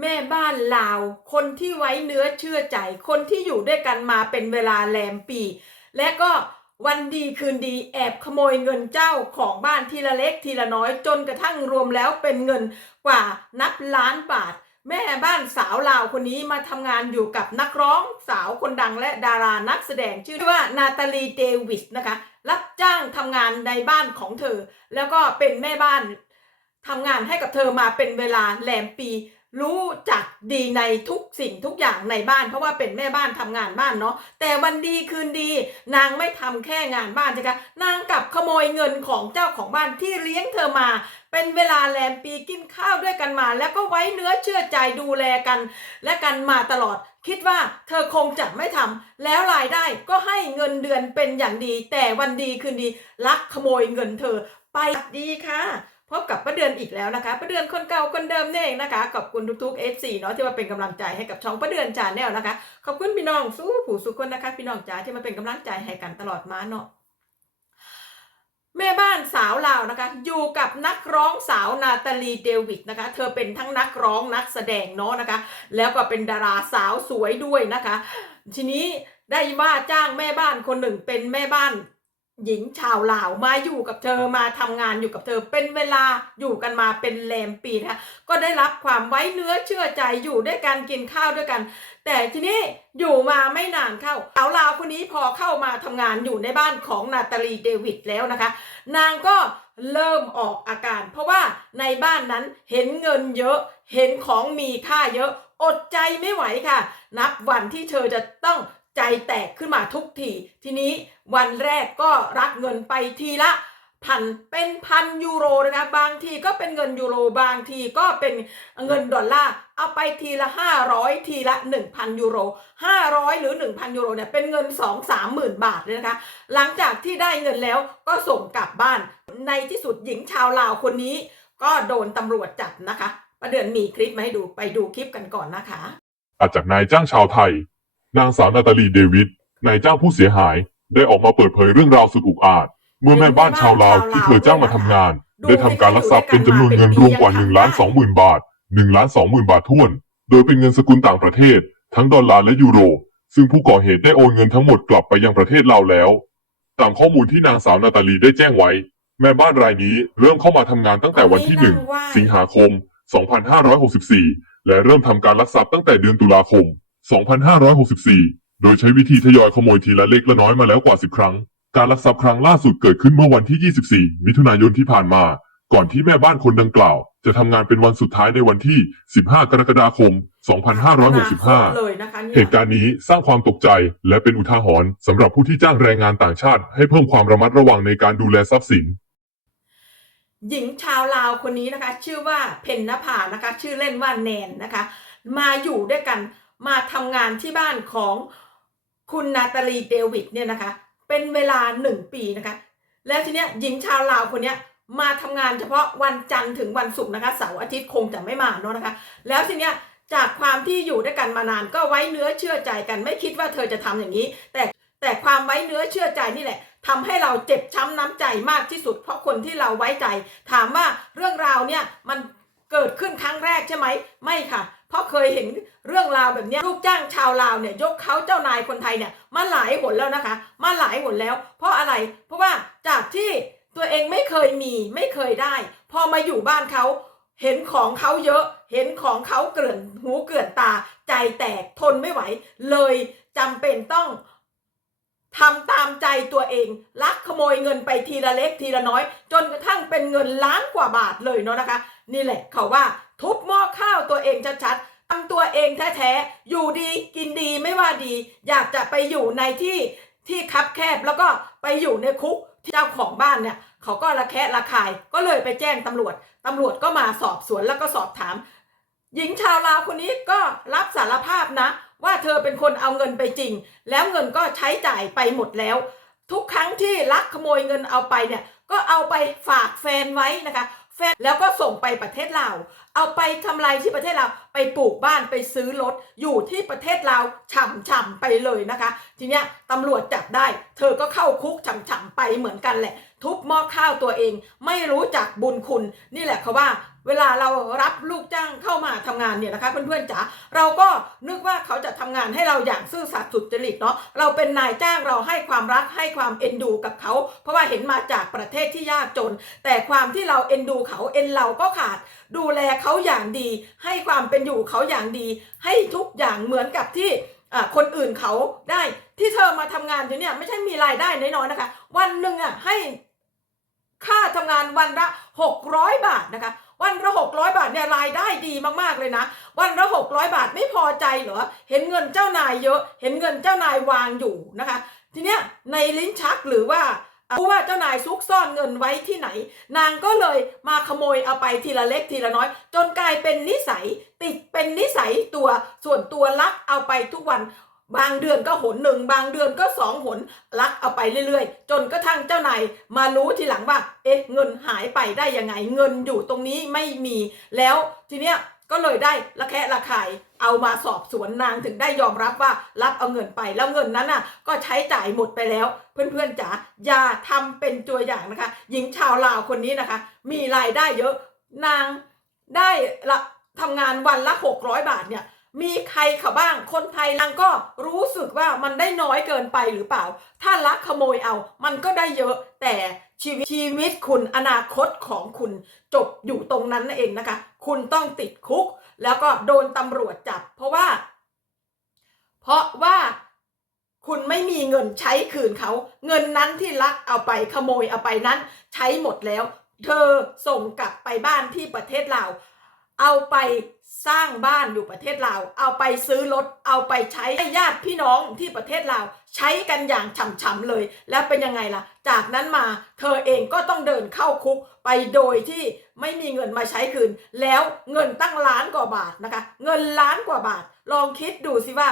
แม่บ้านลาว คนที่ไว้เนื้อเชื่อใจ คนที่อยู่ด้วยกันมาเป็นเวลาแรมปี และก็วันดีคืนดีแอบขโมยเงินเจ้าของบ้านทีละเล็กทีละน้อยจนกระทั่งรวมแล้วเป็นเงินกว่านับล้านบาท แม่บ้านสาวลาวคนนี้มาทำงานอยู่กับนักร้องสาวคนดังและดารานักแสดงชื่อว่านาตาลีเดวิสนะคะ รับจ้างทำงานในบ้านของเธอ แล้วก็เป็นแม่บ้านทำงานให้กับเธอมาเป็นเวลาแรมปี รู้จักดีในทุกสิ่งทุกอย่างในบ้าน เพราะว่าเป็นแม่บ้านทำงานบ้านเนาะแต่วันดีคืนดี นางไม่ทำแค่งานบ้านใช่ไหมนางกลับขโมยเงินของเจ้าของบ้านที่เลี้ยงเธอมา เป็นเวลาแรมปีกินข้าวด้วยกันมา แล้วก็ไว้เนื้อเชื่อใจดูแลกัน และกันมาตลอด คิดว่าเธอคงจะไม่ทำแล้วรายได้ก็ให้เงินเดือนเป็นอย่างดี แต่วันดีคืนดีลักขโมยเงินเธอไปดีค่ะ พบกับป้าเดือนอีกแล้วนะคะป้าเดือนคนเก่าคนเดิมนี่เองนะคะขอบคุณทุกๆ F4 เนาะที่มาเป็นกำลังใจให้กับช่องป้าเดือนจานแนลนะคะขอบคุณพี่น้องสู้ผู้สุคนนะคะ พี่น้องจ๋าที่มาเป็นกำลังใจให้กันตลอดมาเนาะแม่บ้านสาวลาวนะคะ อยู่กับนักร้องสาวนาตาลีเดวิดนะคะ เธอเป็นทั้งนักร้องนักแสดงเนาะนะคะ แล้วก็เป็นดาราสาวสวยด้วยนะคะ ทีนี้ได้ว่าจ้างแม่บ้านคนหนึ่งเป็นแม่บ้าน หญิงชาวลาวมาอยู่กับเธอมาทำงานอยู่กับเธอเป็นเวลาอยู่กันมาเป็นแรมปีนะคะก็ได้รับความไว้เนื้อเชื่อใจอยู่ด้วยกันกินข้าวด้วยกัน แต่ทีนี้อยู่มาไม่นานเข้าสาวลาวคนนี้พอเข้ามาทำงานอยู่ในบ้านของนาตาลีเดวิดแล้วนะคะ นางก็เริ่มออกอาการ เพราะว่าในบ้านนั้นเห็นเงินเยอะ เห็นของมีค่าเยอะ อดใจไม่ไหวค่ะ นับวันที่เธอจะต้อง ใจแตกขึ้นมาทุกที ทีนี้วันแรกก็รักเงินไปทีละพันเป็นพันยูโรนะคะบางทีก็เป็นเงินยูโรบางทีก็เป็นเงินดอลลาร์เอาไปทีละ 500 ทีละ 1,000 ยูโร 500 หรือ 1,000 ยูโรเนี่ยเป็นเงิน 2 3หมื่นบาทเลยนะคะ หลังจากที่ได้เงินแล้วก็ส่งกลับบ้าน ในที่สุดหญิงชาวลาวคนนี้ ก็โดนตำรวจจับนะคะ ประเดือนมีคลิปมาให้ดูไปดูคลิปกันก่อนนะคะอาจจากนายจ้างชาวไทย นางสาวนาตาลีเดวิดนายจ้างผู้เสียหายได้ออกมาเปิดเผยเรื่องราวสุดอุกอาจ เมื่อแม่บ้านชาวลาวที่เธอจ้างมาทำงาน ได้ทำการลักทรัพย์เป็นจำนวนเงินรวมกว่า1ล้าน2หมื่นบาท1ล้าน2หมื่นบาทท้วน โดยเป็นเงินสกุลต่างประเทศ ทั้งดอลลาร์และยูโร ซึ่งผู้ก่อเหตุได้โอนเงินทั้งหมดกลับไปยังประเทศลาวแล้ว ตามข้อมูลที่นางสาวนาตาลีได้แจ้งไว้ แม่บ้านรายนี้เริ่มเข้ามาทำงานตั้งแต่วันที่ 1 สิงหาคม 2564 และเริ่มทำการลักทรัพย์ตั้งแต่เดือนตุลาคม 2564 โดยใช้วิธีทยอยขโมยทีละเล็กละน้อยมาแล้วกว่า 10 ครั้ง การลักทรัพย์ครั้งล่าสุดเกิดขึ้นเมื่อวันที่ 24 มิถุนายนที่ผ่านมา ก่อนที่แม่บ้านคนดังกล่าว จะทำงานเป็นวันสุดท้ายในวันที่ 15 กรกฎาคม 2565 เลยนะคะเนี่ย เหตุการณ์นี้สร้างความตกใจและเป็นอุทาหรณ์สำหรับผู้ที่จ้างแรงงานต่างชาติให้เพิ่มความระมัดระวังในการดูแลทรัพย์สิน หญิงชาวลาวคนนี้นะคะ ชื่อว่าเพนนภานะคะ ชื่อเล่นว่าแนนนะคะ มาอยู่ด้วยกัน มาทำงานที่บ้านของคุณนาตาลีเดวิดเนี่ยนะคะ เป็นเวลาหนึ่งปีนะคะ แล้วทีเนี้ยหญิงชาวลาวคนเนี้ยมาทำงานเฉพาะวันจันทร์ถึงวันศุกร์นะคะเสาร์อาทิตย์คงจะไม่มาเนอะนะคะ แล้วทีเนี้ยจากความที่อยู่ด้วยกันมานานก็ไว้เนื้อเชื่อใจกัน ไม่คิดว่าเธอจะทำอย่างนี้ แต่แต่ความไว้เนื้อเชื่อใจนี่แหละทำให้เราเจ็บช้ำน้ำใจมากที่สุด เพราะคนที่เราไว้ใจ ถามว่าเรื่องราวเนี่ยมัน เกิดขึ้นครั้งแรกใช่ไหมไม่ค่ะ เพราะเคยเห็นเรื่องราวแบบนี้ลูกจ้างชาวลาวเนี่ยยกเขาเจ้านายคนไทยเนี่ยมาหลายหนแล้วนะคะ มาหลายหนแล้ว เพราะอะไรเพราะว่าจากที่ตัวเองไม่เคยมีไม่เคยได้ พอมาอยู่บ้านเขาเห็นของเขาเยอะ เห็นของเขาเกลื่อนหูเกลื่อนตา ใจแตกทนไม่ไหว เลยจำเป็นต้องทำตามใจตัวเอง ลักขโมยเงินไปทีละเล็กทีละน้อย จนกระทั่งเป็นเงินล้านกว่าบาทเลยเนาะนะคะ นี่แหละเขาว่าทุบหม้อข้าวตัวเองชัดๆทำตัวเองแท้ๆ อยู่ดีกินดีไม่ว่าดี อยากจะไปอยู่ในที่ที่คับแคบแล้วก็ไปอยู่ในคุกที่เจ้าของบ้านเนี่ยเขาก็ระแคะระคายก็เลยไปแจ้งตำรวจตำรวจก็มาสอบสวนแล้วก็สอบถาม หญิงชาวลาวคนนี้ก็รับสารภาพนะ ว่าเธอเป็นคนเอาเงินไปจริง แล้วเงินก็ใช้จ่ายไปหมดแล้ว ทุกครั้งที่ลักขโมยเงินเอาไปเนี่ยก็เอาไปฝากแฟนไว้นะคะ ฟนแล้วก็ส่งไปประเทศลาวเอาไปทำลายที่ประเทศลาวไปปลูกบ้านไปซื้อรถอยู่ที่ประเทศลาวฉ่ำๆไปเลยนะคะ ทีเนี้ยตำรวจจับได้ เธอก็เข้าคุกฉ่ำๆไปเหมือนกันแหละ ทุบหม้อข้าวตัวเอง ไม่รู้จักบุญคุณ นี่แหละเขาว่า เวลาเรารับลูกจ้างเข้ามาทำงานเนี่ยนะคะ เพื่อนๆจ๋าเราก็นึกว่าเขาจะทำงานให้เราอย่างซื่อสัตย์สุจริตเนาะเราเป็นนายจ้างเราให้ความรักให้ความเอ็นดูกับเขา เพราะว่าเห็นมาจากประเทศที่ยากจน แต่ความที่เราเอ็นดูเขาเอ็นเราก็ขาด ดูแลเขาอย่างดี ให้ความเป็นอยู่เขาอย่างดี ให้ทุกอย่างเหมือนกับที่คนอื่นเขาได้ที่เธอมาทำงานอยู่เนี่ยไม่ใช่มีรายได้น้อยๆนะคะ วันหนึ่งอะให้ ค่าทำงานวันละ 600 บาทนะคะ วันละ 600 บาทเนี่ยรายได้ดีมากๆเลยนะ วันละ 600 บาทไม่พอใจเหรอ เห็นเงินเจ้านายเยอะ เห็นเงินเจ้านายวางอยู่นะคะ ทีเนี้ยในลิ้นชักหรือว่ารู้ว่าเจ้านายซุกซ่อนเงินไว้ที่ไหน นางก็เลยมาขโมยเอาไปทีละเล็กทีละน้อย จนกลายเป็นนิสัยติดเป็นนิสัยตัวส่วนตัวลักเอาไปทุกวัน บางเดือนก็หนหนึ่งบางเดือนก็สองหนลักเอาไปเรื่อยๆ จนกระทั่งเจ้านายมารู้ทีหลังว่า เอ๊ะเงินหายไปได้ยังไงเงินอยู่ตรงนี้ไม่มีแล้วทีเนี้ยก็เลยได้ระแคะระคายเอามาสอบสวนนางถึงได้ยอมรับว่ารับเอาเงินไปแล้วเงินนั้นน่ะ ก็ใช้จ่ายหมดไปแล้ว เพื่อนๆจ๋าอย่าทำเป็นตัวอย่างนะคะ หญิงชาวลาวคนนี้นะคะ มีรายได้เยอะนางได้ละทำงานวันละ600บาทเนี่ย มีใครเขาบ้าง คนไทยนางก็รู้สึกว่ามันได้น้อยเกินไปหรือเปล่า ถ้าลักขโมยเอา มันก็ได้เยอะ แต่ชีวิตชีวิตคุณอนาคตของคุณจบอยู่ตรงนั้นนั่นเองนะคะ คุณต้องติดคุก แล้วก็โดนตำรวจจับ เพราะว่า เพราะว่าคุณไม่มีเงินใช้คืนเขา เงินนั้นที่ลักเอาไปขโมยเอาไปนั้น ใช้หมดแล้ว เธอส่งกลับไปบ้านที่ประเทศลาว เอาไปสร้างบ้านอยู่ประเทศลาว เอาไปซื้อรถ เอาไปใช้ให้ญาติพี่น้องที่ประเทศลาว ใช้กันอย่างฉ่ำๆเลย แล้วเป็นยังไงล่ะ จากนั้นมาเธอเองก็ต้องเดินเข้าคุกไปโดยที่ไม่มีเงินมาใช้คืน แล้วเงินตั้งล้านกว่าบาทนะคะ เงินล้านกว่าบาท ลองคิดดูสิว่า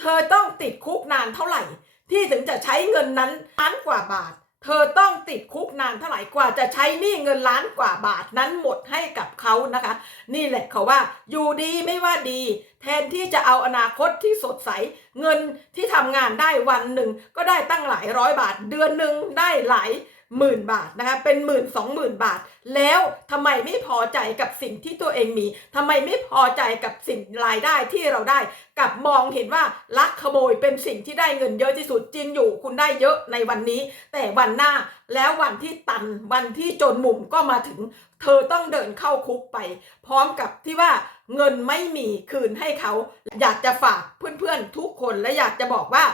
เธอต้องติดคุกนานเท่าไหร่ ที่ถึงจะใช้เงินนั้นล้านกว่าบาท เธอต้องติดคุกนานเท่าไหร่กว่าจะใช้หนี้เงินล้านกว่าบาทนั้นหมดให้กับเขานะคะ นี่แหละเขาว่า อยู่ดีไม่ว่าดี แทนที่จะเอาอนาคตที่สดใส เงินที่ทำงานได้วันหนึ่งก็ได้ตั้งหลายร้อยบาท เดือนหนึ่งได้หลาย หมื่นบาทนะคะเป็นหมื่นสองหมื่นบาท แล้วทำไมไม่พอใจกับสิ่งที่ตัวเองมีทำไมไม่พอใจกับสิ่งรายได้ที่เราได้ กับมองเห็นว่าลักขโมยเป็นสิ่งที่ได้เงินเยอะที่สุดจริงอยู่ คุณได้เยอะในวันนี้ แต่วันหน้าแล้ววันที่ตันวันที่จนมุมก็มาถึง เธอต้องเดินเข้าคุกไป พร้อมกับที่ว่าเงินไม่มีคืนให้เขา อยากจะฝากเพื่อนๆทุกคนและอยากจะบอกว่า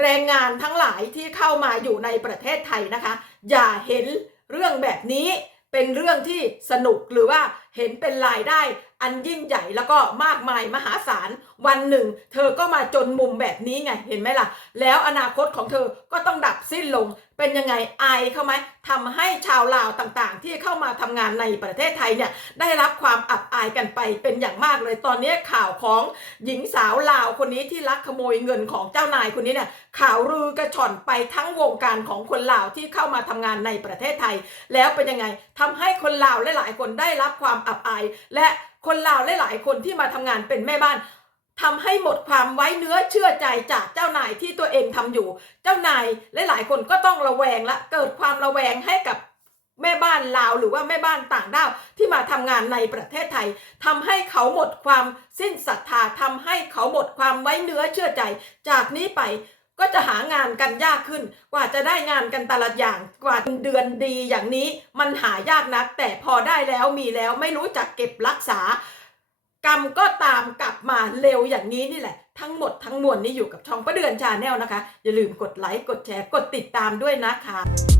แรงงานทั้งหลายที่เข้ามาอยู่ในประเทศไทยนะคะ อย่าเห็นเรื่องแบบนี้เป็นเรื่องที่สนุกหรือว่าเห็นเป็นรายได้ อันยิ่งใหญ่แล้วก็มากมายมหาศาลวันหนึ่ง เธอก็มาจนมุมแบบนี้ไงเห็นไหมล่ะ แล้วอนาคตของเธอก็ต้องดับสิ้นลงเป็นยังไงไอเข้าไหมทำให้ชาวลาวต่างๆ ที่เข้ามาทำงานในประเทศไทยเนี่ยได้รับความอับอายกันไปเป็นอย่างมากเลยตอนนี้ข่าวของหญิงสาวลาวคนนี้ที่ลักขโมยเงินของเจ้านายคนนี้เนี่ยข่าวลือกระชอนไปทั้งวงการของคนลาวที่เข้ามาทำงานในประเทศไทย แล้วเป็นยังไงทำให้คนลาวหลายๆ คนได้รับความอับอายและ คนลาวหลายๆคนที่มาทำงานเป็นแม่บ้านทำให้หมดความไว้เนื้อเชื่อใจจากเจ้านายที่ตัวเองทำอยู่ เจ้านายหลายๆคนก็ต้องระแวงละเกิดความระแวงให้กับแม่บ้านลาวหรือว่าแม่บ้านต่างด้าวที่มาทำงานในประเทศไทยทำให้เขาหมดความสิ้นศรัทธาทำให้เขาหมดความไว้เนื้อเชื่อใจ จากนี้ไป ก็จะหางานกันยากขึ้น กว่าจะได้งานกันแต่ละอย่างกว่าเดือนดีอย่างนี้มันหายากนัก แต่พอได้แล้วมีแล้วไม่รู้จักเก็บรักษา กรรมก็ตามกลับมาเร็วอย่างนี้นี่แหละ ทั้งหมดทั้งมวลนี้อยู่กับช่องประเดือนชาแนลนะคะ อย่าลืมกดไลค์กดแชร์กดติดตามด้วยนะคะ